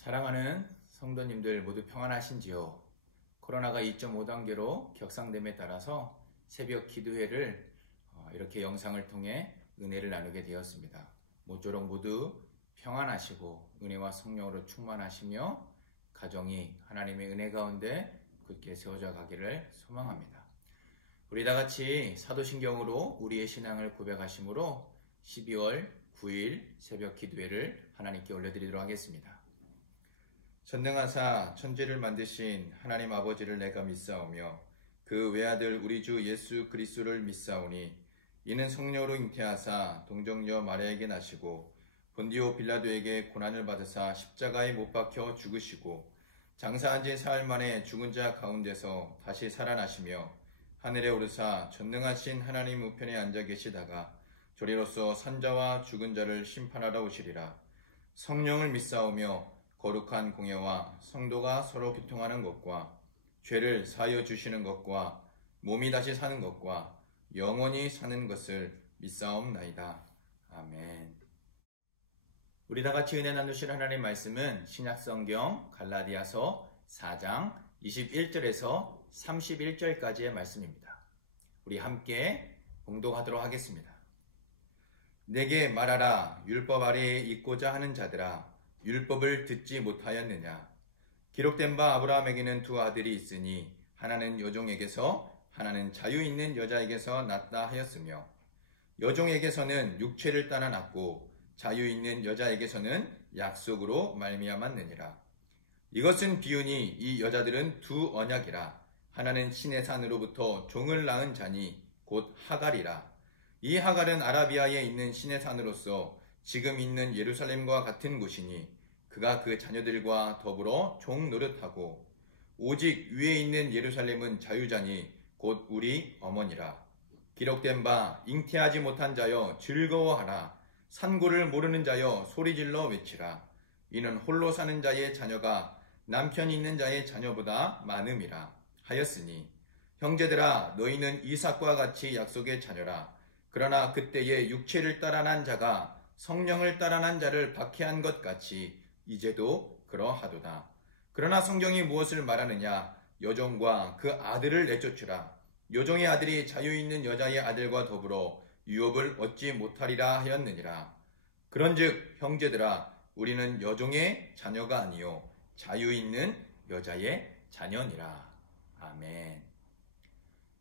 사랑하는 성도님들 모두 평안하신지요? 코로나가 2.5단계로 격상됨에 따라서 새벽 기도회를 이렇게 영상을 통해 은혜를 나누게 되었습니다. 모쪼록 모두 평안하시고 은혜와 성령으로 충만하시며 가정이 하나님의 은혜 가운데 굳게 세워져 가기를 소망합니다. 우리 다같이 사도신경으로 우리의 신앙을 고백하심으로 12월 9일 새벽 기도회를 하나님께 올려드리도록 하겠습니다. 전능하사 천지를 만드신 하나님 아버지를 내가 믿사오며 그 외아들 우리 주 예수 그리스도를 믿사오니 이는 성령으로 잉태하사 동정녀 마리아에게 나시고 본디오 빌라도에게 고난을 받으사 십자가에 못 박혀 죽으시고 장사한 지 사흘 만에 죽은 자 가운데서 다시 살아나시며 하늘에 오르사 전능하신 하나님 우편에 앉아 계시다가 조리로서 산자와 죽은 자를 심판하러 오시리라. 성령을 믿사오며 거룩한 공예와 성도가 서로 교통하는 것과 죄를 사하여 주시는 것과 몸이 다시 사는 것과 영원히 사는 것을 믿사옵나이다. 아멘. 우리 다같이 은혜 나누실 하나님의 말씀은 신약성경 갈라디아서 4장 21절에서 31절까지의 말씀입니다. 우리 함께 봉독하도록 하겠습니다. 내게 말하라. 율법 아래에 있고자 하는 자들아, 율법을 듣지 못하였느냐? 기록된 바 아브라함에게는 두 아들이 있으니 하나는 여종에게서 하나는 자유 있는 여자에게서 낳다 하였으며 여종에게서는 육체를 따라 낳고 자유 있는 여자에게서는 약속으로 말미암았느니라. 이것은 비유니 이 여자들은 두 언약이라. 하나는 신의 산으로부터 종을 낳은 자니 곧 하갈이라. 이 하갈은 아라비아에 있는 신의 산으로서 지금 있는 예루살렘과 같은 곳이니 그가 그 자녀들과 더불어 종 노릇하고 오직 위에 있는 예루살렘은 자유자니 곧 우리 어머니라. 기록된 바 잉태하지 못한 자여 즐거워하라. 산고를 모르는 자여 소리질러 외치라. 이는 홀로 사는 자의 자녀가 남편이 있는 자의 자녀보다 많음이라 하였으니 형제들아, 너희는 이삭과 같이 약속의 자녀라. 그러나 그때에 육체를 따라 난 자가 성령을 따라 난 자를 박해한 것 같이 이제도 그러하도다. 그러나 성경이 무엇을 말하느냐? 여종과 그 아들을 내쫓으라. 여종의 아들이 자유 있는 여자의 아들과 더불어 유업을 얻지 못하리라 하였느니라. 그런즉 형제들아, 우리는 여종의 자녀가 아니요 자유 있는 여자의 자녀니라. 아멘.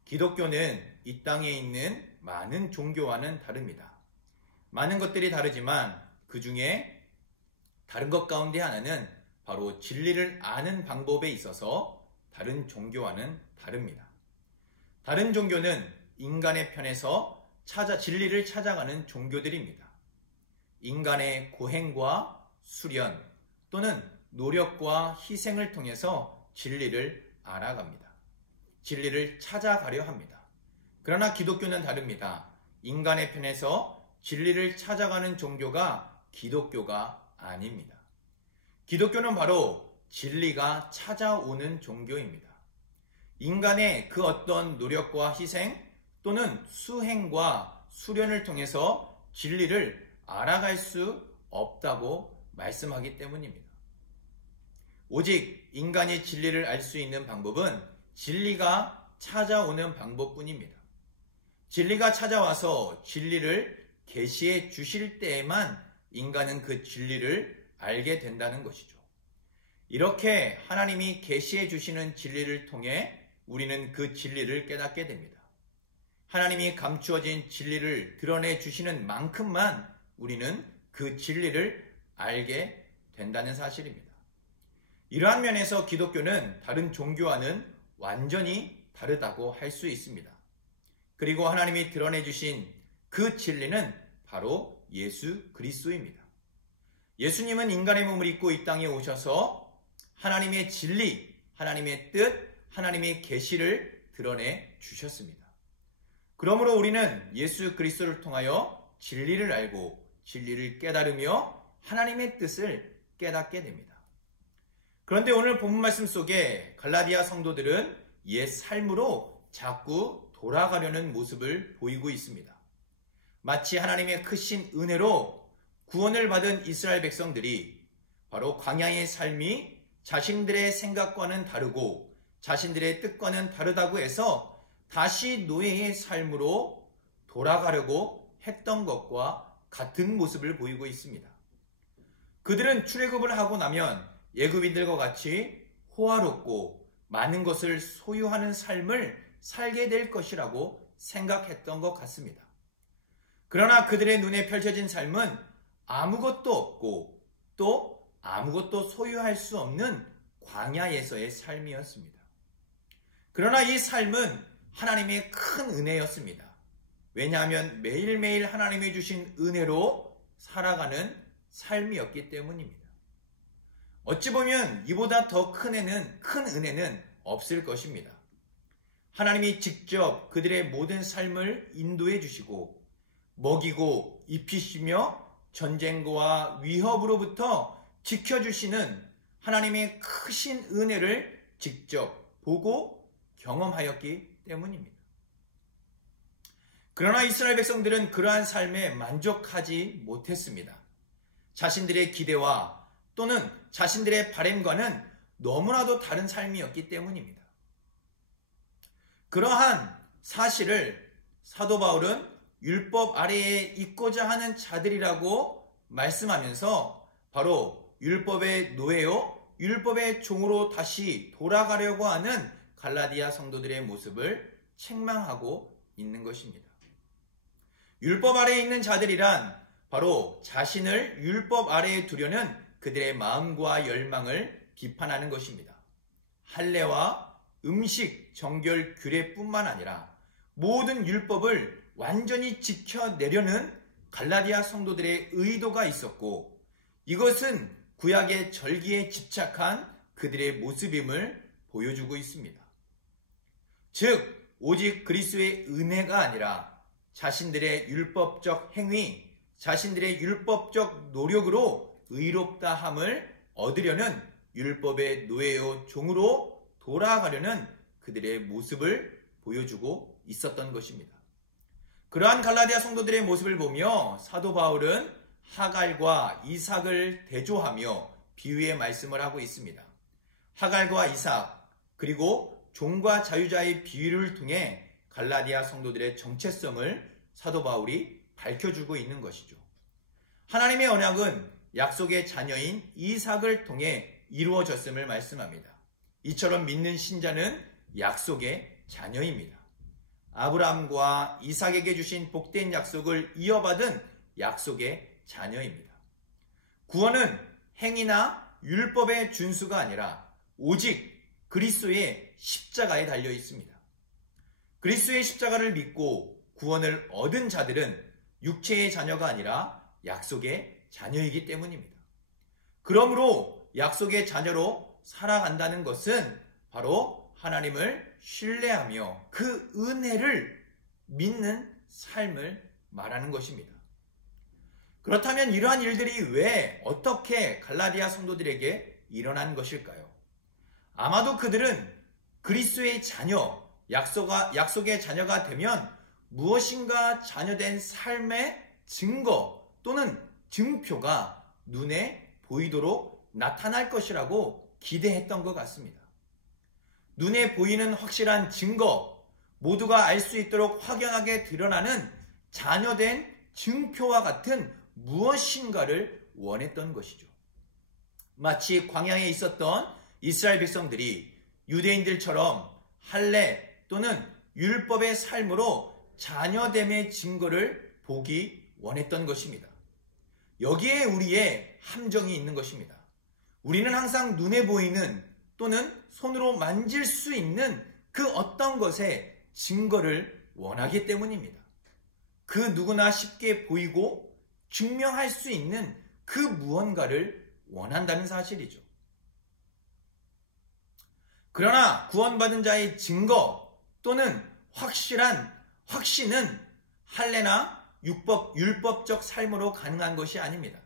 기독교는 이 땅에 있는 많은 종교와는 다릅니다. 많은 것들이 다르지만 그 중에 다른 것 가운데 하나는 바로 진리를 아는 방법에 있어서 다른 종교와는 다릅니다. 다른 종교는 인간의 편에서 진리를 찾아가는 종교들입니다. 인간의 고행과 수련 또는 노력과 희생을 통해서 진리를 알아갑니다. 진리를 찾아가려 합니다. 그러나 기독교는 다릅니다. 인간의 편에서 진리를 찾아가는 종교가 기독교가 아닙니다. 기독교는 바로 진리가 찾아오는 종교입니다. 인간의 그 어떤 노력과 희생 또는 수행과 수련을 통해서 진리를 알아갈 수 없다고 말씀하기 때문입니다. 오직 인간이 진리를 알 수 있는 방법은 진리가 찾아오는 방법뿐입니다. 진리가 찾아와서 진리를 계시해 주실 때에만 인간은 그 진리를 알게 된다는 것이죠. 이렇게 하나님이 계시해 주시는 진리를 통해 우리는 그 진리를 깨닫게 됩니다. 하나님이 감추어진 진리를 드러내 주시는 만큼만 우리는 그 진리를 알게 된다는 사실입니다. 이러한 면에서 기독교는 다른 종교와는 완전히 다르다고 할 수 있습니다. 그리고 하나님이 드러내 주신 그 진리는 바로 예수 그리스도입니다. 예수님은 인간의 몸을 입고 이 땅에 오셔서 하나님의 진리, 하나님의 뜻, 하나님의 계시를 드러내 주셨습니다. 그러므로 우리는 예수 그리스도를 통하여 진리를 알고 진리를 깨달으며 하나님의 뜻을 깨닫게 됩니다. 그런데 오늘 본문 말씀 속에 갈라디아 성도들은 옛 삶으로 자꾸 돌아가려는 모습을 보이고 있습니다. 마치 하나님의 크신 은혜로 구원을 받은 이스라엘 백성들이 바로 광야의 삶이 자신들의 생각과는 다르고 자신들의 뜻과는 다르다고 해서 다시 노예의 삶으로 돌아가려고 했던 것과 같은 모습을 보이고 있습니다. 그들은 출애굽을 하고 나면 애굽인들과 같이 호화롭고 많은 것을 소유하는 삶을 살게 될 것이라고 생각했던 것 같습니다. 그러나 그들의 눈에 펼쳐진 삶은 아무것도 없고 또 아무것도 소유할 수 없는 광야에서의 삶이었습니다. 그러나 이 삶은 하나님의 큰 은혜였습니다. 왜냐하면 매일매일 하나님이 주신 은혜로 살아가는 삶이었기 때문입니다. 어찌 보면 이보다 더 큰 은혜는 없을 것입니다. 하나님이 직접 그들의 모든 삶을 인도해 주시고 먹이고 입히시며 전쟁과 위협으로부터 지켜주시는 하나님의 크신 은혜를 직접 보고 경험하였기 때문입니다. 그러나 이스라엘 백성들은 그러한 삶에 만족하지 못했습니다. 자신들의 기대와 또는 자신들의 바램과는 너무나도 다른 삶이었기 때문입니다. 그러한 사실을 사도 바울은 율법 아래에 있고자 하는 자들이라고 말씀하면서 바로 율법의 노예요, 율법의 종으로 다시 돌아가려고 하는 갈라디아 성도들의 모습을 책망하고 있는 것입니다. 율법 아래에 있는 자들이란 바로 자신을 율법 아래에 두려는 그들의 마음과 열망을 비판하는 것입니다. 할례와 음식, 정결, 규례뿐만 아니라 모든 율법을 완전히 지켜내려는 갈라디아 성도들의 의도가 있었고 이것은 구약의 절기에 집착한 그들의 모습임을 보여주고 있습니다. 즉 오직 그리스도의 은혜가 아니라 자신들의 율법적 행위, 자신들의 율법적 노력으로 의롭다함을 얻으려는 율법의 노예요 종으로 돌아가려는 그들의 모습을 보여주고 있었던 것입니다. 그러한 갈라디아 성도들의 모습을 보며 사도 바울은 하갈과 이삭을 대조하며 비유의 말씀을 하고 있습니다. 하갈과 이삭 그리고 종과 자유자의 비유를 통해 갈라디아 성도들의 정체성을 사도 바울이 밝혀주고 있는 것이죠. 하나님의 언약은 약속의 자녀인 이삭을 통해 이루어졌음을 말씀합니다. 이처럼 믿는 신자는 약속의 자녀입니다. 아브라함과 이삭에게 주신 복된 약속을 이어받은 약속의 자녀입니다. 구원은 행위나 율법의 준수가 아니라 오직 그리스도의 십자가에 달려 있습니다. 그리스도의 십자가를 믿고 구원을 얻은 자들은 육체의 자녀가 아니라 약속의 자녀이기 때문입니다. 그러므로 약속의 자녀로 살아간다는 것은 바로 하나님을 신뢰하며 그 은혜를 믿는 삶을 말하는 것입니다. 그렇다면 이러한 일들이 왜 어떻게 갈라디아 성도들에게 일어난 것일까요? 아마도 그들은 그리스도의 자녀, 약속의 자녀가 되면 무엇인가 자녀된 삶의 증거 또는 증표가 눈에 보이도록 나타날 것이라고 기대했던 것 같습니다. 눈에 보이는 확실한 증거, 모두가 알 수 있도록 확연하게 드러나는 자녀된 증표와 같은 무엇인가를 원했던 것이죠. 마치 광야에 있었던 이스라엘 백성들이 유대인들처럼 할례 또는 율법의 삶으로 자녀됨의 증거를 보기 원했던 것입니다. 여기에 우리의 함정이 있는 것입니다. 우리는 항상 눈에 보이는 또는 손으로 만질 수 있는 그 어떤 것의 증거를 원하기 때문입니다. 그 누구나 쉽게 보이고 증명할 수 있는 그 무언가를 원한다는 사실이죠. 그러나 구원받은 자의 증거 또는 확신은 할례나 율법적 삶으로 가능한 것이 아닙니다.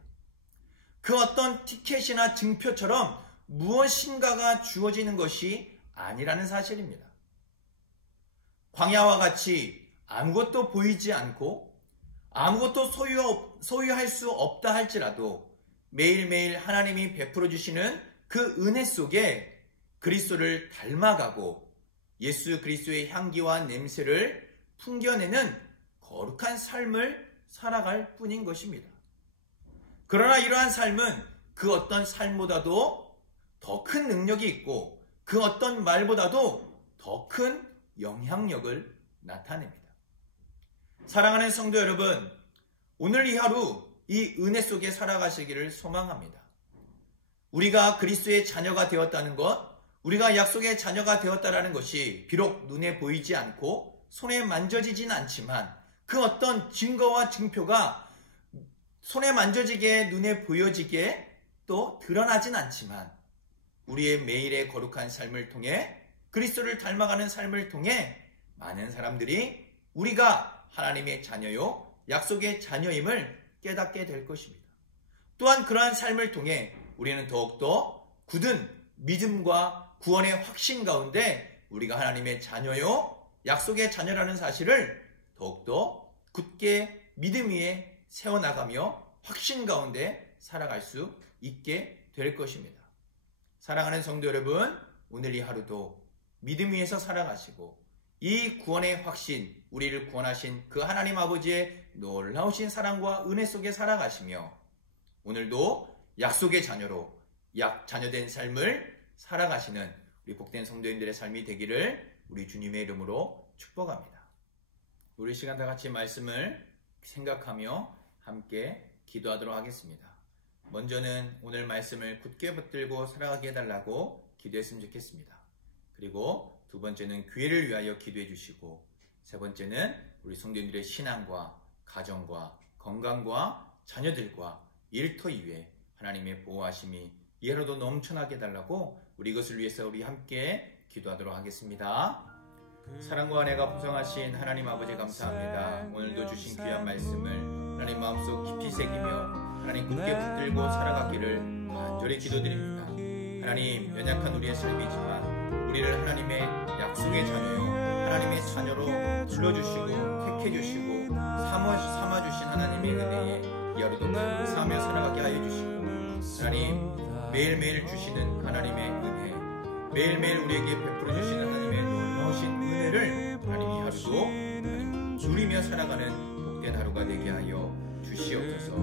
그 어떤 티켓이나 증표처럼 무엇인가가 주어지는 것이 아니라는 사실입니다. 광야와 같이 아무것도 보이지 않고 아무것도 소유할 수 없다 할지라도 매일매일 하나님이 베풀어 주시는 그 은혜 속에 그리스도를 닮아가고 예수 그리스도의 향기와 냄새를 풍겨내는 거룩한 삶을 살아갈 뿐인 것입니다. 그러나 이러한 삶은 그 어떤 삶보다도 더 큰 능력이 있고 그 어떤 말보다도 더 큰 영향력을 나타냅니다. 사랑하는 성도 여러분, 오늘 이 하루 이 은혜 속에 살아가시기를 소망합니다. 우리가 그리스도의 자녀가 되었다는 것, 우리가 약속의 자녀가 되었다는 것이 비록 눈에 보이지 않고 손에 만져지진 않지만 그 어떤 증거와 증표가 손에 만져지게 눈에 보여지게 또 드러나진 않지만 우리의 매일의 거룩한 삶을 통해 그리스도를 닮아가는 삶을 통해 많은 사람들이 우리가 하나님의 자녀요 약속의 자녀임을 깨닫게 될 것입니다. 또한 그러한 삶을 통해 우리는 더욱더 굳은 믿음과 구원의 확신 가운데 우리가 하나님의 자녀요 약속의 자녀라는 사실을 더욱더 굳게 믿음 위에 세워나가며 확신 가운데 살아갈 수 있게 될 것입니다. 사랑하는 성도 여러분, 오늘 이 하루도 믿음 위에서 살아가시고 이 구원의 확신, 우리를 구원하신 그 하나님 아버지의 놀라우신 사랑과 은혜 속에 살아가시며 오늘도 약속의 자녀로 자녀된 삶을 살아가시는 우리 복된 성도님들의 삶이 되기를 우리 주님의 이름으로 축복합니다. 우리 시간 다 같이 말씀을 생각하며 함께 기도하도록 하겠습니다. 먼저는 오늘 말씀을 굳게 붙들고 살아가게 해달라고 기도했으면 좋겠습니다. 그리고 두 번째는 교회를 위하여 기도해 주시고 세 번째는 우리 성도님들의 신앙과 가정과 건강과 자녀들과 일터 이외에 하나님의 보호하심이 이 하루도 넘쳐나게 해달라고 우리 이것을 위해서 우리 함께 기도하도록 하겠습니다. 사랑과 은혜가 보성하신 하나님 아버지 감사합니다. 오늘도 주신 귀한 말씀을 하나님 마음속 깊이 새기며 하나님 굳게 붙들고 살아가기를 간절히 기도드립니다. 하나님 연약한 우리의 삶이지만 우리를 하나님의 약속의 자녀요 하나님의 자녀로 불러주시고 택해주시고 삼아주신 하나님의 은혜에 이 하루도 감사하며 살아가게 하여 주시고 하나님 매일매일 주시는 하나님의 은혜 매일매일 우리에게 베풀어 주시는 하나님의 놀라우신 은혜를 하나님 이 하루도 하나님 누리며 살아가는 복된 하루가 되게 하여 주시옵소서.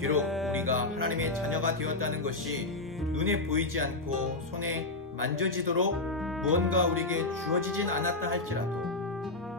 비록 우리가 하나님의 자녀가 되었다는 것이 눈에 보이지 않고 손에 만져지도록 무언가 우리에게 주어지진 않았다 할지라도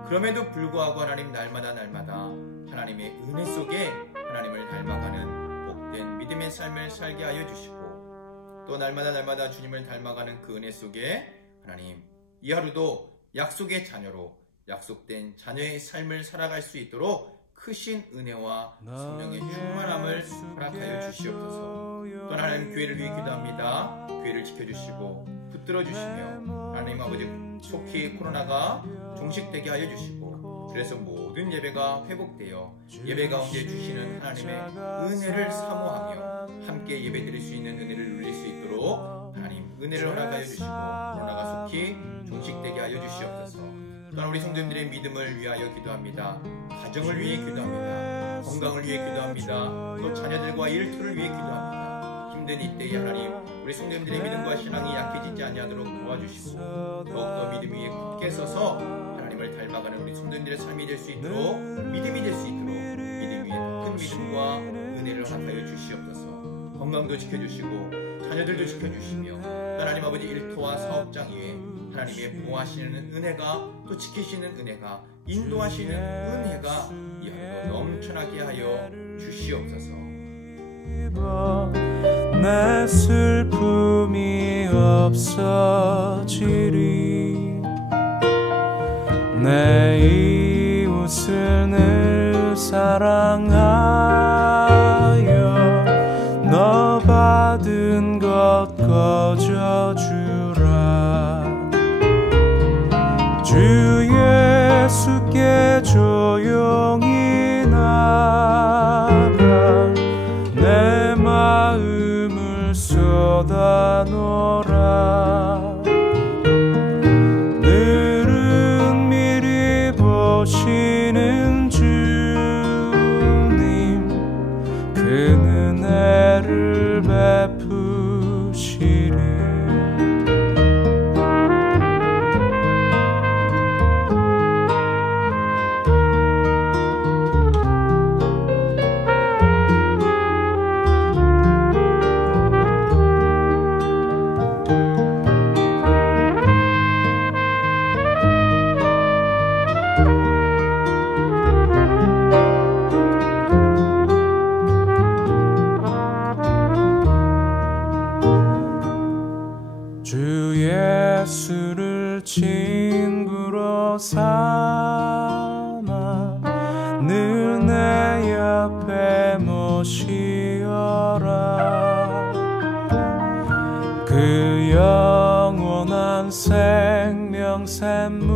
그럼에도 불구하고 하나님 날마다 하나님의 은혜 속에 하나님을 닮아가는 복된 믿음의 삶을 살게 하여 주시고 또 날마다 주님을 닮아가는 그 은혜 속에 하나님 이 하루도 약속의 자녀로 약속된 자녀의 삶을 살아갈 수 있도록 크신 은혜와 성령의 충만함을 허락하여 주시옵소서. 또 하나님 교회를 위해 기도합니다. 교회를 지켜주시고 붙들어주시며 하나님 아버지 속히 코로나가 종식되게 하여 주시고 그래서 모든 예배가 회복되어 예배 가운데 주시는 하나님의 은혜를 사모하며 함께 예배드릴 수 있는 은혜를 누릴 수 있도록 하나님 은혜를 허락하여 주시고 코로나가 속히 종식되게 하여 주시옵소서. 또한 우리 성도님들의 믿음을 위하여 기도합니다. 가정을 위해 기도합니다. 건강을 위해 기도합니다. 또 자녀들과 일터를 위해 기도합니다. 힘든 이때에 하나님 우리 성도님들의 믿음과 신앙이 약해지지 아니하도록 도와주시고 더욱더 믿음 위에 굳게 서서 하나님을 닮아가는 우리 성도님들의 삶이 될 수 있도록 믿음이 될 수 있도록 믿음 위에 더 큰 믿음과 은혜를 허락하여 주시옵소서. 건강도 지켜주시고 자녀들도 지켜주시며 하나님 아버지 일터와 사업장 위에 하나님의 보호하시는 은혜가 또 지키시는 은혜가 인도하시는 은혜가 이 하루도 넘쳐나게 하여 주시옵소서. 내 슬픔이 없어지리 내 이웃을 늘 사랑하여 너 받은 것 거저주라 주 예수께 조용히 나가 내 마음을 쏟아놓으라 늘은 미리 보시는 주님 그 은혜를 앞에 모시어라. 그 영원한 생명 샘물